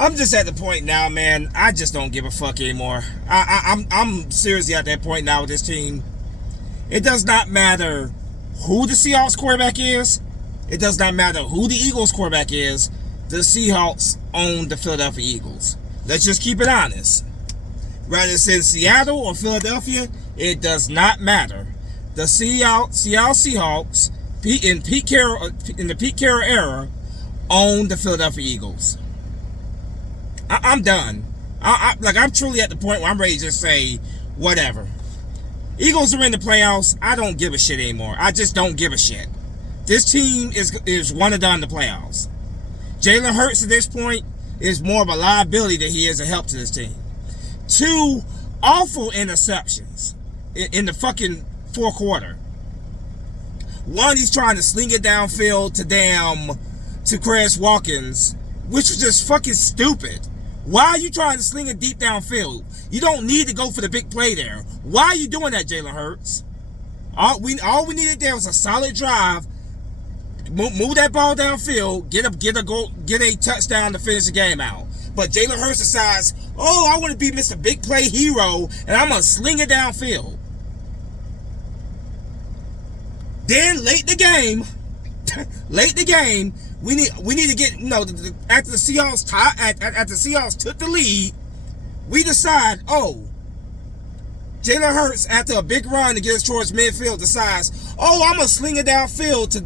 I'm just at the point now, man. I just don't give a fuck anymore. I'm seriously at that point now with this team. It does not matter who the Seahawks quarterback is. It does not matter who the Eagles quarterback is. The Seahawks own the Philadelphia Eagles. Let's just keep it honest. Whether it's in Seattle or Philadelphia, it does not matter. The Seattle Seahawks in the Pete Carroll era own the Philadelphia Eagles. I'm done. I'm truly at the point where I'm ready to just say whatever. Eagles are in the playoffs. I don't give a shit anymore. I just don't give a shit. This team is one and done in the playoffs. Jalen Hurts at this point is more of a liability than he is a help to this team. 2 awful interceptions in the fucking fourth quarter. One, he's trying to sling it downfield to Chris Watkins, which was just fucking stupid. Why are you trying to sling it deep downfield? You don't need to go for the big play there. Why are you doing that, Jalen Hurts? All we needed there was a solid drive. Move that ball downfield, get a touchdown to finish the game out. But Jalen Hurts decides, I want to be Mr. Big Play Hero, and I'm gonna sling it downfield. Then late in the game, we need to get after the Seahawks took the lead, we decide, Jalen Hurts after a big run to get us towards midfield decides, I'm gonna sling it downfield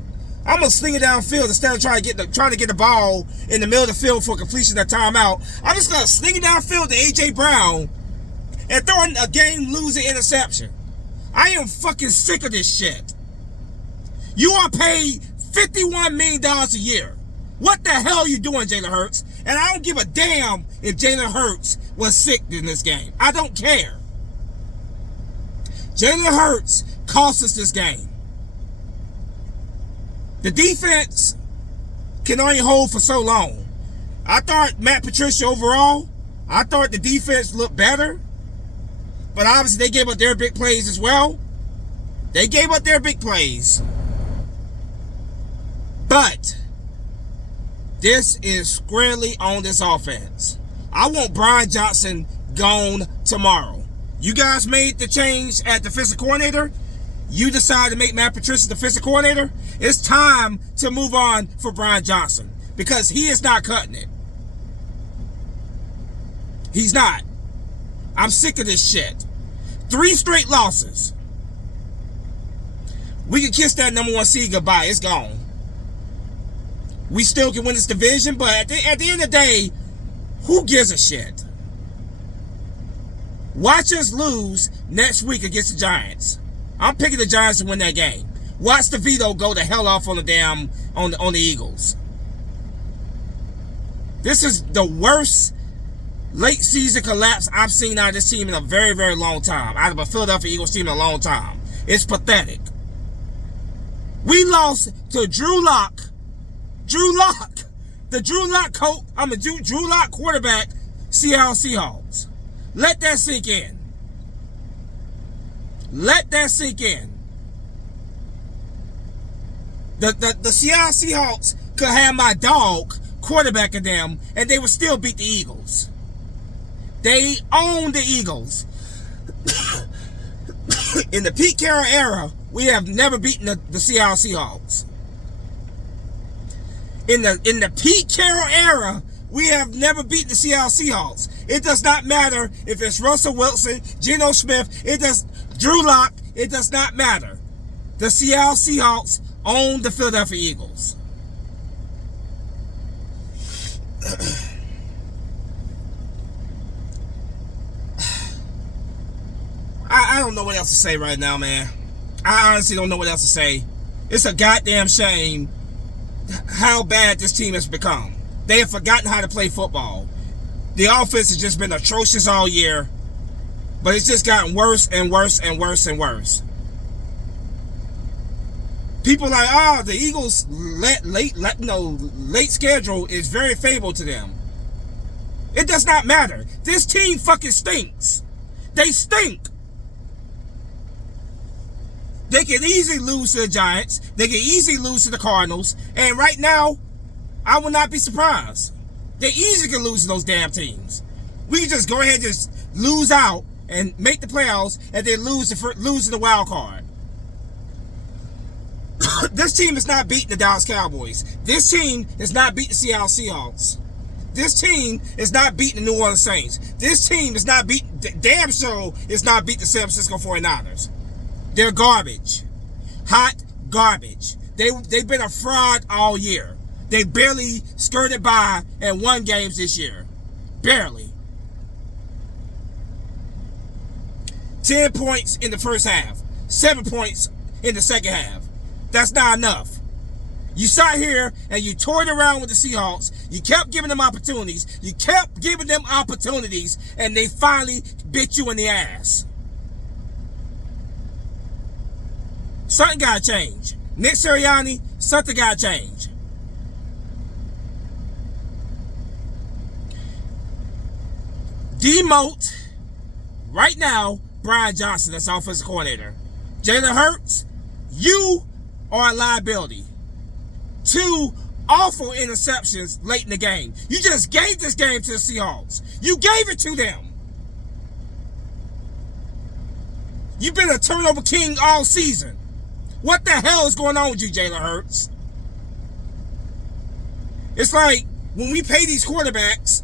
instead of trying to get the ball in the middle of the field for completion of timeout. I'm just gonna sling it downfield to AJ Brown and throw a game-losing interception. I am fucking sick of this shit. You are paid $51 million a year. What the hell are you doing, Jalen Hurts? And I don't give a damn if Jalen Hurts was sick in this game. I don't care. Jalen Hurts cost us this game. The defense can only hold for so long. I thought Matt Patricia overall, I thought the defense looked better. But obviously they gave up their big plays as well. But this is squarely on this offense. I want Brian Johnson gone tomorrow. You guys made the change at defensive coordinator. You decided to make Matt Patricia the defensive coordinator. It's time to move on for Brian Johnson because he is not cutting it. He's not. I'm sick of this shit. 3 straight losses. We can kiss that number 1 seed goodbye. It's gone. We still can win this division, but at the end of the day, who gives a shit? Watch us lose next week against the Giants. I'm picking the Giants to win that game. Watch DeVito go the hell off on the Eagles. This is the worst late season collapse I've seen out of this team in a very, very long time. Out of a Philadelphia Eagles team in a long time. It's pathetic. We lost to Drew Lock. The Drew Lock quarterback, Seattle Seahawks. Let that sink in. The Seattle Seahawks could have my dog quarterbacking them, and they would still beat the Eagles. They own the Eagles. In the Pete Carroll era, we have never beaten the Seattle Seahawks. In the Pete Carroll era, we have never beaten the Seattle Seahawks. It does not matter if it's Russell Wilson, Geno Smith, Drew Lock, it does not matter. The Seattle Seahawks own the Philadelphia Eagles. I don't know what else to say right now, man. I honestly don't know what else to say. It's a goddamn shame how bad this team has become. They have forgotten how to play football. The offense has just been atrocious all year, but it's just gotten worse and worse and worse and worse. People like, the Eagles' late schedule is very favorable to them. It does not matter. This team fucking stinks. They stink. They can easily lose to the Giants. They can easily lose to the Cardinals. And right now, I will not be surprised. They easily can lose to those damn teams. We can just go ahead and just lose out and make the playoffs and then lose in the wild card. This team is not beating the Dallas Cowboys. This team is not beating the Seattle Seahawks. This team is not beating the New Orleans Saints. This team is not beating, damn sure is not beating the San Francisco 49ers. They're garbage. Hot garbage. They've been a fraud all year. They barely skirted by and won games this year. Barely. 10 points in the first half. 7 points in the second half. That's not enough. You sat here and you toyed around with the Seahawks. You kept giving them opportunities. And they finally bit you in the ass. Something got to change. Nick Sirianni, something got to change. Demote right now Brian Johnson, that's offensive coordinator. Jalen Hurts, you are a liability. 2 awful interceptions late in the game. You just gave this game to the Seahawks. You gave it to them. You've been a turnover king all season. What the hell is going on with you, Jalen Hurts? It's like when we pay these quarterbacks,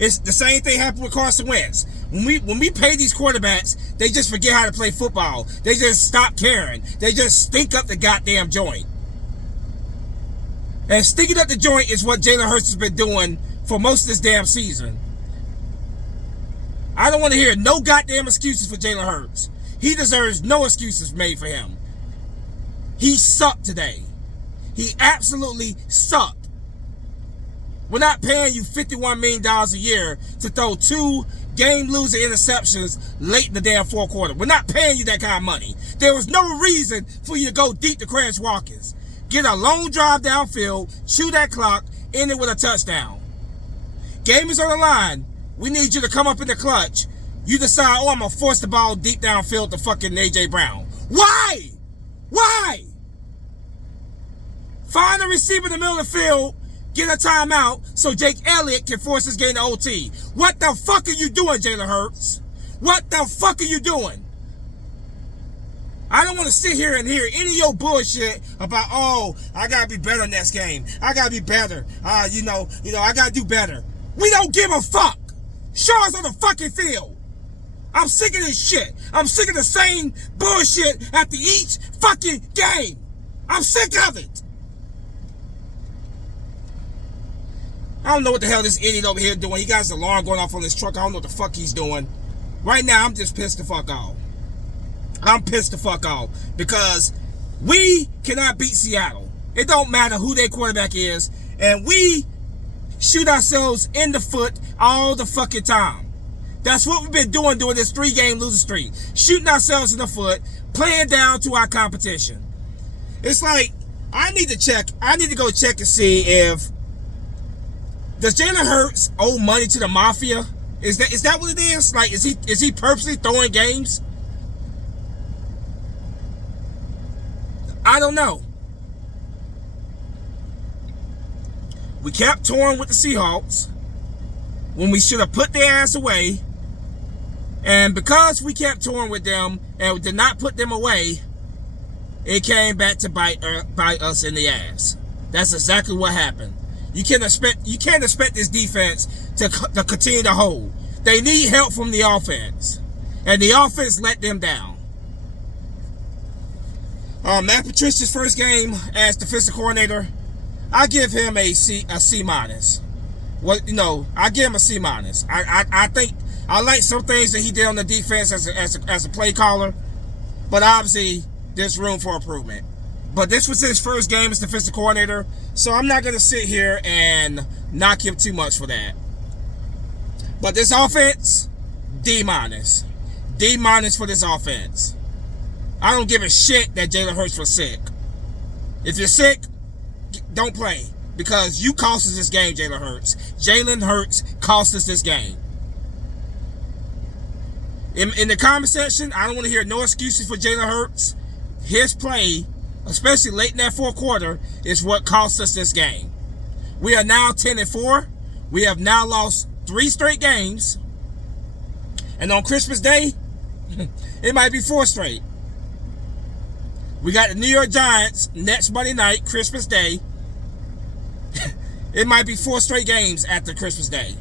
it's the same thing happened with Carson Wentz. When we pay these quarterbacks, they just forget how to play football. They just stop caring. They just stink up the goddamn joint. And stinking up the joint is what Jalen Hurts has been doing for most of this damn season. I don't want to hear no goddamn excuses for Jalen Hurts. He deserves no excuses made for him. He sucked today. He absolutely sucked. We're not paying you $51 million a year to throw 2 game-losing interceptions late in the damn fourth quarter. We're not paying you that kind of money. There was no reason for you to go deep to Quez Watkins. Get a long drive downfield, chew that clock, end it with a touchdown. Game is on the line. We need you to come up in the clutch. You decide, oh, I'm going to force the ball deep downfield to fucking A.J. Brown. Why? Why? Find a receiver in the middle of the field, get a timeout so Jake Elliott can force his game to OT. What the fuck are you doing, Jalen Hurts? What the fuck are you doing? I don't want to sit here and hear any of your bullshit about, oh, I got to be better next game. I got to be better. I got to do better. We don't give a fuck. Show us on the fucking field. I'm sick of this shit. I'm sick of the same bullshit after each fucking game. I'm sick of it. I don't know what the hell this idiot over here doing. He got his alarm going off on his truck. I don't know what the fuck he's doing. Right now, I'm just pissed the fuck off. I'm pissed the fuck off because we cannot beat Seattle. It don't matter who their quarterback is, and we shoot ourselves in the foot all the fucking time. That's what we've been doing during this 3-game losing streak. Shooting ourselves in the foot, playing down to our competition. It's like, I need to go check and see if, does Jalen Hurts owe money to the mafia? Is that what it is? Like, is he purposely throwing games? I don't know. We kept touring with the Seahawks when we should have put their ass away. And because we kept touring with them and did not put them away, it came back to bite us in the ass. That's exactly what happened. You can't expect this defense to continue to hold. They need help from the offense. And the offense let them down. Matt Patricia's first game as defensive coordinator, I give him a C minus. I give him a C minus. I think I like some things that he did on the defense as a play caller, but obviously there's room for improvement. But this was his first game as defensive coordinator, so I'm not gonna sit here and knock him too much for that. But this offense, D minus. D minus for this offense. I don't give a shit that Jalen Hurts was sick. If you're sick, don't play. Because you cost us this game, Jalen Hurts. Jalen Hurts cost us this game. In the comment section, I don't want to hear no excuses for Jalen Hurts. His play, especially late in that fourth quarter, is what cost us this game. We are now 10-4. We have now lost 3 straight games. And on Christmas Day, it might be 4 straight. We got the New York Giants next Monday night, Christmas Day. It might be 4 straight games after Christmas Day.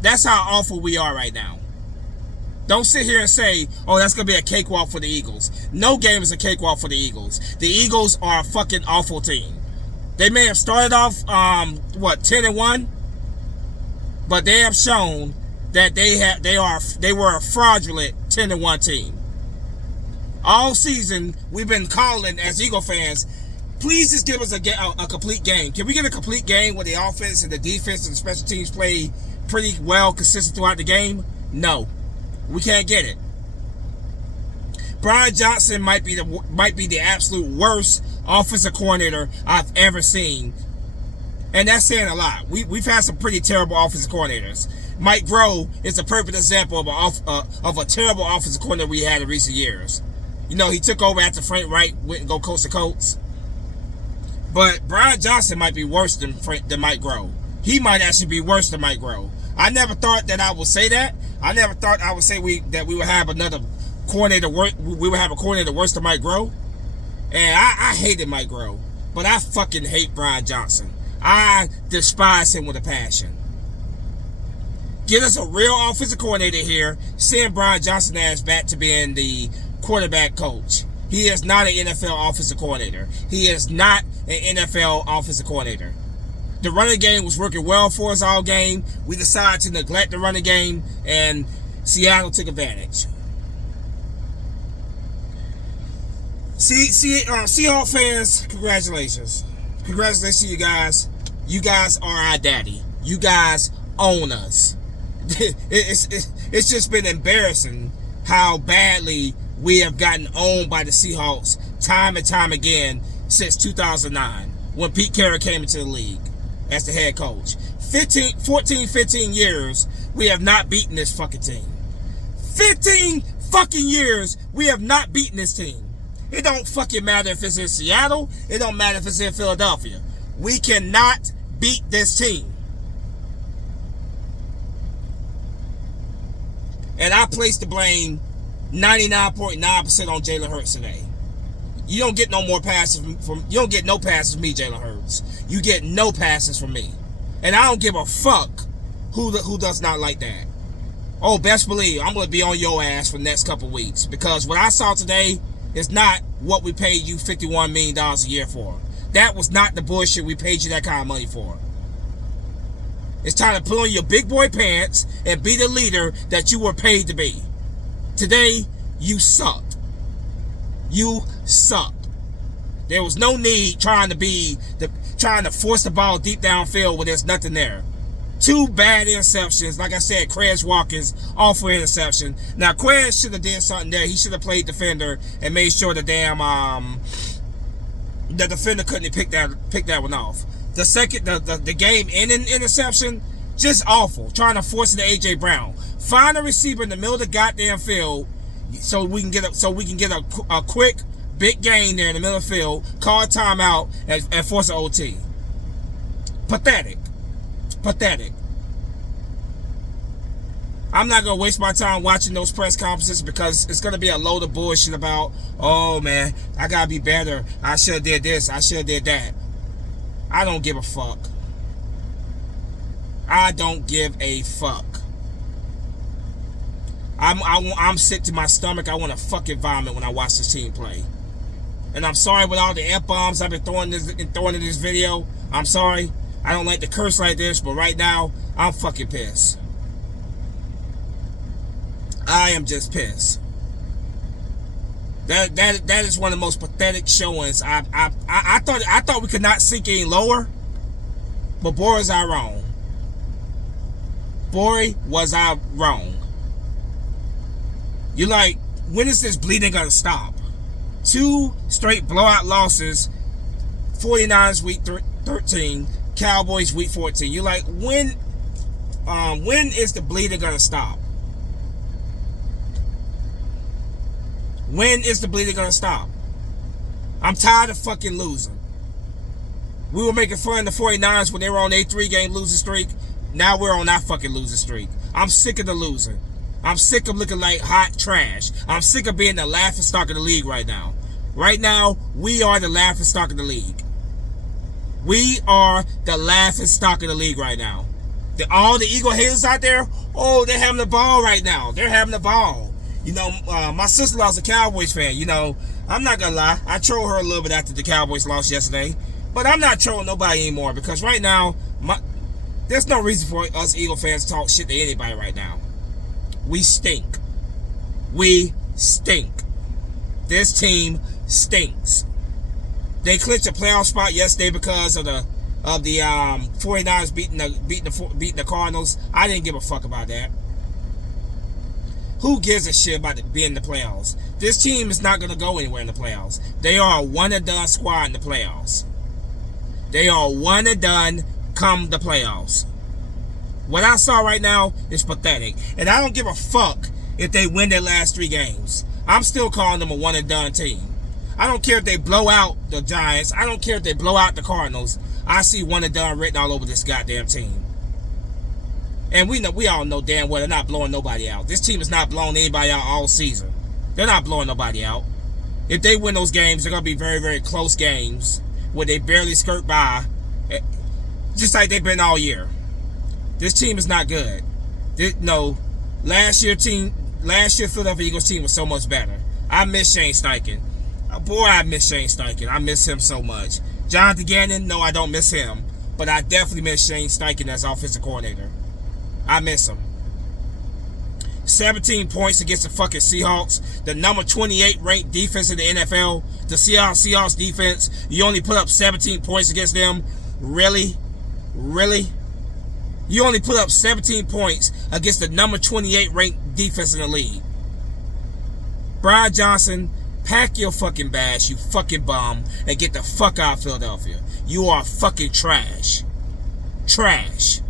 That's how awful we are right now. Don't sit here and say, oh, that's going to be a cakewalk for the Eagles. No game is a cakewalk for the Eagles. The Eagles are a fucking awful team. They may have started off, 10-1, but they have shown that they were a fraudulent 10-1 team. All season, we've been calling as Eagle fans, please just give us a complete game. Can we get a complete game where the offense and the defense and the special teams play pretty well, consistent throughout the game? No, we can't get it. Brian Johnson might be the absolute worst offensive coordinator I've ever seen, and that's saying a lot. We've had some pretty terrible offensive coordinators. Mike Groh is a perfect example of a terrible offensive coordinator we had in recent years. You know, he took over after Frank Wright went and go coast to coast. But Brian Johnson might be worse than Mike Groh. He might actually be worse than Mike Groh. I never thought that I would say that. I never thought I would say that we would have another coordinator. We would have a coordinator worse than Mike Groh. And I hated Mike Groh, but I fucking hate Brian Johnson. I despise him with a passion. Get us a real offensive coordinator here. Send Brian Johnson ass back to being the quarterback coach. He is not an NFL offensive coordinator. He is not an NFL offensive coordinator. The running game was working well for us all game. We decided to neglect the running game, and Seattle took advantage. Seahawks fans, congratulations. Congratulations to you guys. You guys are our daddy. You guys own us. It's just been embarrassing how badly we have gotten owned by the Seahawks time and time again since 2009 when Pete Carroll came into the league as the head coach. 15 years we have not beaten this fucking team. 15 fucking years we have not beaten this team. It don't fucking matter if it's in Seattle. It don't matter if it's in Philadelphia. We cannot beat this team. And I place the blame 99.9% on Jalen Hurts today. You don't get no more passes you don't get no passes from me, Jalen Hurts. You get no passes from me. And I don't give a fuck who does not like that. Oh, best believe I'm going to be on your ass for the next couple weeks. Because what I saw today is not what we paid you $51 million a year for. That was not the bullshit we paid you that kind of money for. It's time to put on your big boy pants and be the leader that you were paid to be. Today, you sucked. You sucked. There was no need trying to force the ball deep downfield when there's nothing there. 2 bad interceptions. Like I said, Quez Watkins, awful interception. Now, Quez should have did something there. He should have played defender and made sure the defender couldn't pick that one off. The second, the game-ending interception, just awful. Trying to force it to A.J. Brown. Find a receiver in the middle of the goddamn field so we can get a quick, big gain there in the middle of the field, call a timeout, and force an OT. Pathetic. Pathetic. I'm not going to waste my time watching those press conferences because it's going to be a load of bullshit about, oh man, I got to be better. I should have did this. I should have did that. I don't give a fuck. I don't give a fuck. I'm sick to my stomach. I want to fucking vomit when I watch this team play. And I'm sorry with all the F-bombs I've been throwing in this video. I'm sorry. I don't like to curse like this, but right now, I'm fucking pissed. I am just pissed. That is one of the most pathetic showings. I thought we could not sink any lower, but boy was I wrong. Boy was I wrong. You're like, when is this bleeding gonna stop? 2 straight blowout losses. 49ers week 13, Cowboys week 14. You're like, when is the bleeding gonna stop? When is the bleeding gonna stop? I'm tired of fucking losing. We were making fun of the 49ers when they were on a 3-game losing streak. Now we're on our fucking losing streak. I'm sick of the losing. I'm sick of looking like hot trash. I'm sick of being the laughing stock of the league right now. Right now, we are the laughing stock of the league. We are the laughing stock of the league right now. All the Eagle haters out there, oh, they're having the ball right now. They're having the ball. You know, my sister-in-law's a Cowboys fan. You know, I'm not going to lie. I trolled her a little bit after the Cowboys lost yesterday. But I'm not trolling nobody anymore because right now, there's no reason for us Eagle fans to talk shit to anybody right now. We stink. We stink. This team stinks. They clinched a playoff spot yesterday because of the 49ers beating the Cardinals. I didn't give a fuck about that. Who gives a shit about being in the playoffs? This team is not going to go anywhere in the playoffs. They are a one-and-done squad in the playoffs. They are one and done come the playoffs. What I saw right now is pathetic. And I don't give a fuck if they win their last 3 games. I'm still calling them a one and done team. I don't care if they blow out the Giants. I don't care if they blow out the Cardinals. I see one and done written all over this goddamn team. And we all know damn well they're not blowing nobody out. This team is not blowing anybody out all season. They're not blowing nobody out. If they win those games, they're going to be very, very close games where they barely skirt by, just like they've been all year. This team is not good. Last year Philadelphia Eagles team was so much better. I miss Shane Steichen. Boy, I miss Shane Steichen. I miss him so much. Jonathan Gannon, no, I don't miss him. But I definitely miss Shane Steichen as offensive coordinator. I miss him. 17 points against the fucking Seahawks. The number 28 ranked defense in the NFL. The Seahawks defense. You only put up 17 points against them. Really? Really? You only put up 17 points against the number 28 ranked defense in the league. Brian Johnson, pack your fucking bags, you fucking bum, and get the fuck out of Philadelphia. You are fucking trash. Trash.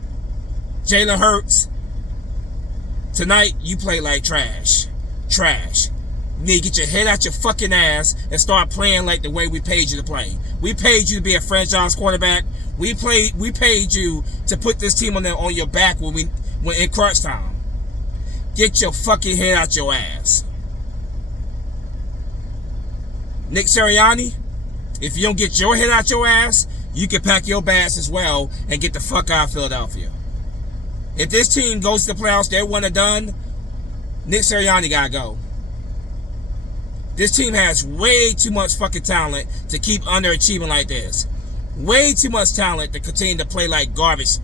Jalen Hurts, tonight you play like trash. Trash. You need to get your head out your fucking ass and start playing like the way we paid you to play. We paid you to be a franchise quarterback. We paid you to put this team on your back when in crunch time. Get your fucking head out your ass. Nick Sirianni, if you don't get your head out your ass, you can pack your bags as well and get the fuck out of Philadelphia. If this team goes to the playoffs, they're one and done, Nick Sirianni gotta go. This team has way too much fucking talent to keep underachieving like this. Way too much talent to continue to play like garbage.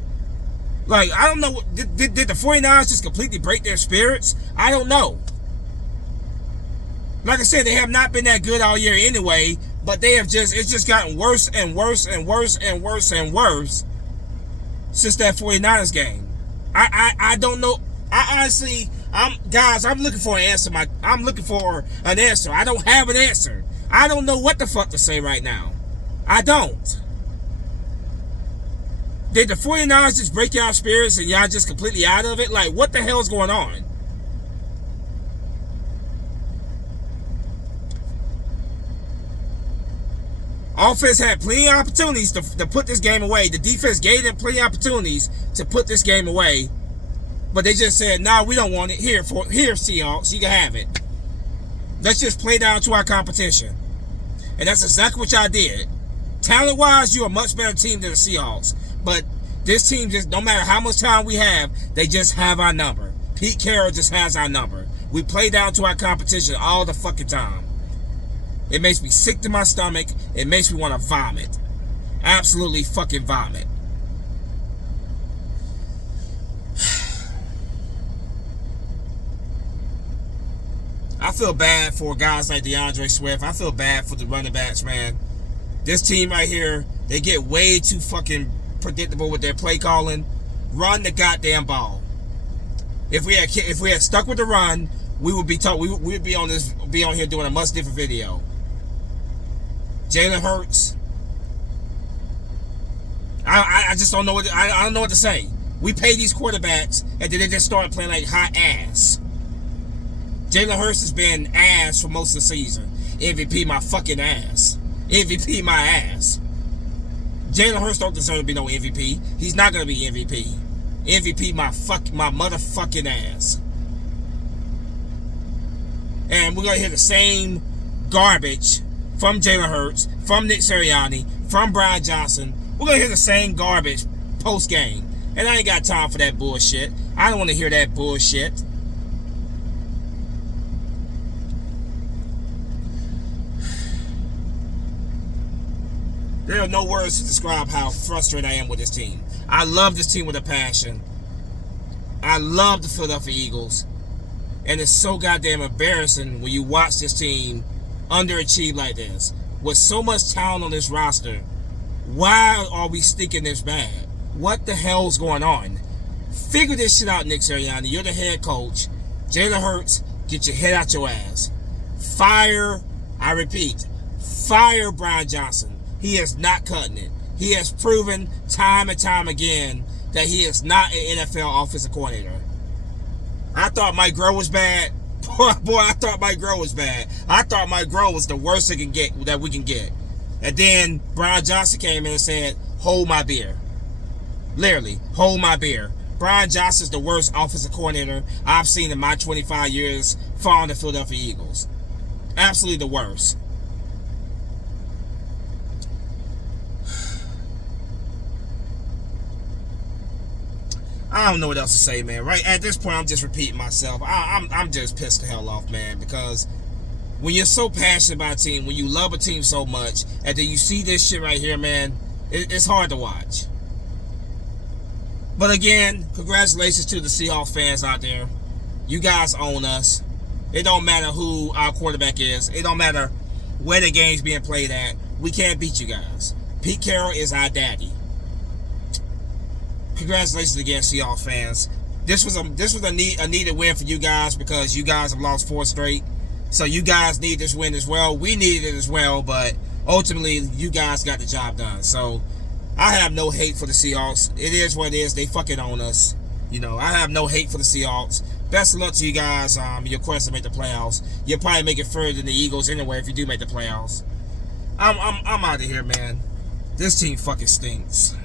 Like, I don't know, did the 49ers just completely break their spirits? I don't know. Like I said, they have not been that good all year anyway, but it's just gotten worse and worse and worse and worse and worse since that 49ers game. I don't know. I honestly, I'm looking for an answer. I'm looking for an answer. I don't have an answer. I don't know what the fuck to say right now. I don't. Did the 49ers just break y'all spirits and y'all just completely out of it? Like, what the hell is going on? Offense had plenty of opportunities to put this game away. The defense gave them plenty of opportunities to put this game away. But they just said, nah, we don't want it. Here, Seahawks, you can have it. Let's just play down to our competition. And that's exactly what y'all did. Talent-wise, you're a much better team than the Seahawks. But this team just, no matter how much time we have, they just have our number. Pete Carroll just has our number. We play down to our competition all the fucking time. It makes me sick to my stomach. It makes me want to vomit. Absolutely fucking vomit. I feel bad for guys like DeAndre Swift. I feel bad for the running backs, man. This team right here, they get way too fucking predictable with their play calling. Run the goddamn ball. If we had stuck with the run, we would be be on here doing a much different video. Jalen Hurts. I just don't know what I don't know what to say. We pay these quarterbacks and then they just start playing like hot ass. Jalen Hurts has been ass for most of the season. MVP my fucking ass. MVP my ass. Jalen Hurts don't deserve to be no MVP. He's not gonna be MVP. MVP my motherfucking ass. And we're gonna hear the same garbage from Jalen Hurts, from Nick Sirianni, from Brian Johnson. We're gonna hear the same garbage post game. And I ain't got time for that bullshit. I don't want to hear that bullshit. There are no words to describe how frustrated I am with this team. I love this team with a passion. I love the Philadelphia Eagles. And it's so goddamn embarrassing when you watch this team underachieve like this. With so much talent on this roster, why are we stinking this bad? What the hell's going on? Figure this shit out, Nick Sirianni. You're the head coach. Jalen Hurts, get your head out your ass. Fire, I repeat, fire Brian Johnson. He is not cutting it. He has proven time and time again that he is not an NFL offensive coordinator. I thought Mike Groh was bad. Boy, I thought Mike Groh was bad. I thought Mike Groh was the worst that we can get. And then Brian Johnson came in and said, hold my beer. Literally, hold my beer. Brian Johnson's the worst offensive coordinator I've seen in my 25 years following the Philadelphia Eagles. Absolutely the worst. I don't know what else to say, man. Right at this point, I'm just repeating myself. I'm just pissed the hell off, man, because when you're so passionate about a team, when you love a team so much, and then you see this shit right here, man, it's hard to watch. But again, congratulations to the Seahawks fans out there. You guys own us. It don't matter who our quarterback is. It don't matter where the game's being played at. We can't beat you guys. Pete Carroll is our daddy. Congratulations again, Seahawks fans. This was a needed win for you guys because you guys have lost 4 straight. So you guys need this win as well. We needed it as well, but ultimately you guys got the job done. So I have no hate for the Seahawks. It is what it is. They fucking own us. You know, I have no hate for the Seahawks. Best of luck to you guys. Your quest to make the playoffs. You'll probably make it further than the Eagles anyway if you do make the playoffs. I'm out of here, man. This team fucking stinks.